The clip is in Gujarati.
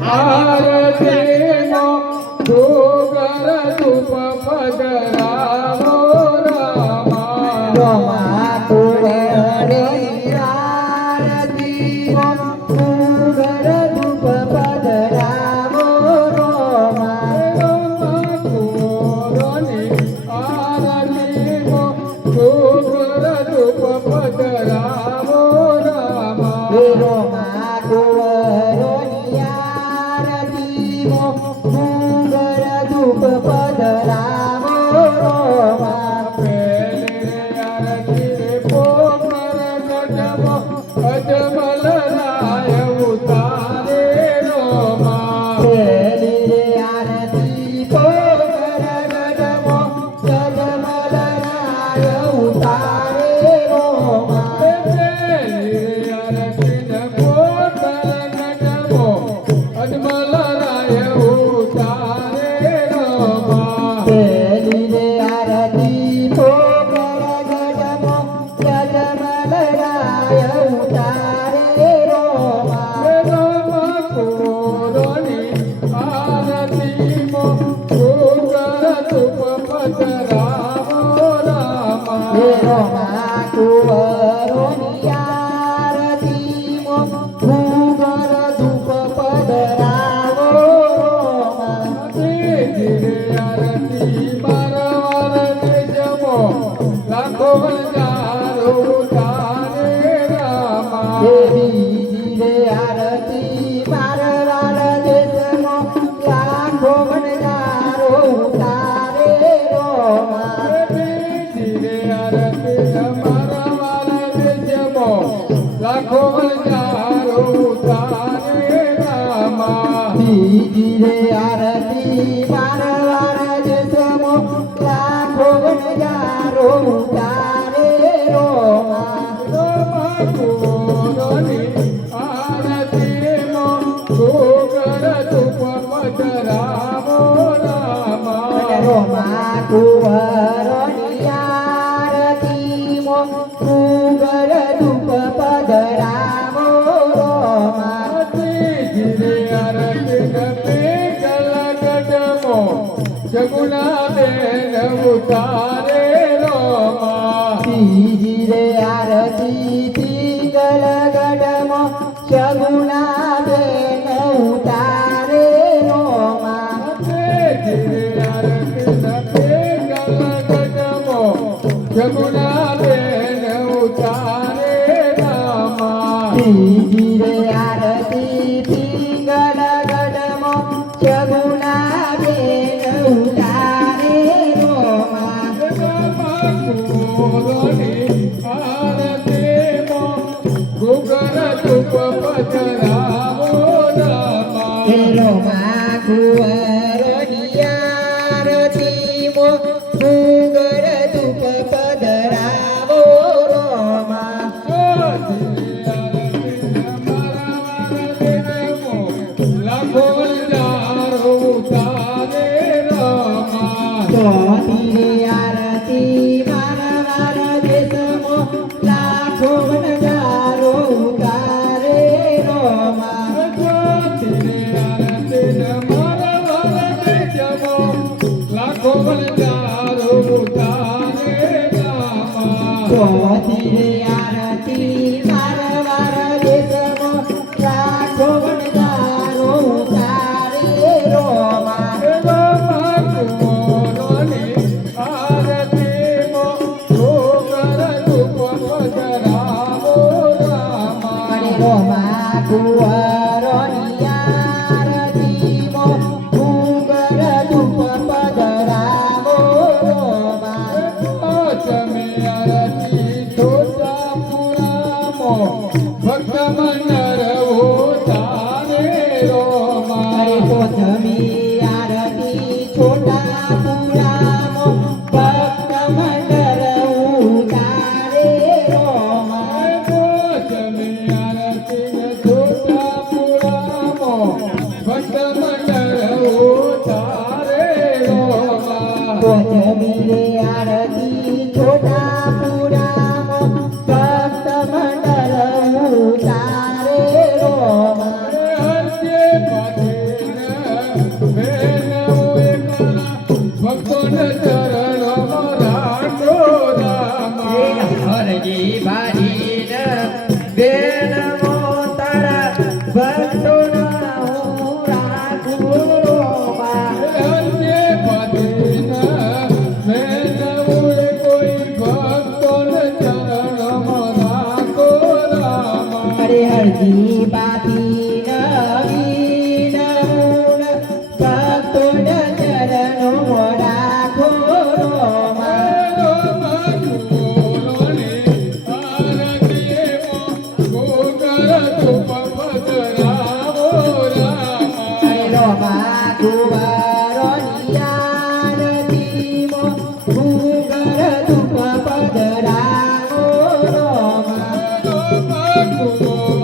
આરતીનો ડુંગર ધૂપ પધરાવો રામા રોમા કુંવરની આરતીનો ડુંગર ધૂપ પધરાવો રોમા કુંવરની આરતીનો ડુંગર ધૂપ પધરાવો રામા રોમા કુંવરની આરતીનો ડુંગર ધૂપ પધરાવો રોમા અજમલ રાય ઉતારે રોમા પેલી રે આરતી પોકર ગઢમો અજમલ રાય ઉતારે રોમા પેલી રે આરતી પોકર ગઢમો અજમલ રાય ઉતારે રોમા રોમા કુંવરોની આરતીમો ડુંગર ધૂપ પધરાવો રોમા દેવી રે આરતી મારવાડ દેશમો લાખો વનગારો ઉતારે રોમા લાખો વનગારો ઉતારે રામા દીદી રે આરતી મારવાડ દેશમો લાખો વનગારો ઉતારે રોમા રોમા કુંવરોની આરતીમો ડુંગર ધૂપ પધરાવો રોમા જગુના બેન ઉતારે રોમા ત્રીજી રે આરતી પિંગલ ગઢમો શગુના બેન ઉતારે રોમા જગુના બેન ઉતારે રામા ત્રીજી રે આરતી પિંગલ ગઢમો શગુના બેન ઉતારે રોમા રોમા કુંવરોની આરતીમો ડુંગર ધૂપ પધરાવો રોમા ચોથી રે આરતી મારવાડ દેશમો લાખો વનગારો ઉતારે રોમા લાખો બલિદારો ઉતારે રામા ચોથી રે આરતી મારવાડ દેશમો લાખો વનગારો ઉતારે રોમા રોમા કુંવરોની આરતીમો ડુંગર ધૂપ પધરાવો રોમા ભક્ત મંડળ ઉતારે રોમા પોથમી આરતી છોટા પુરામો ભક્ત મંડળ ઉતારે રોમા ભક્ત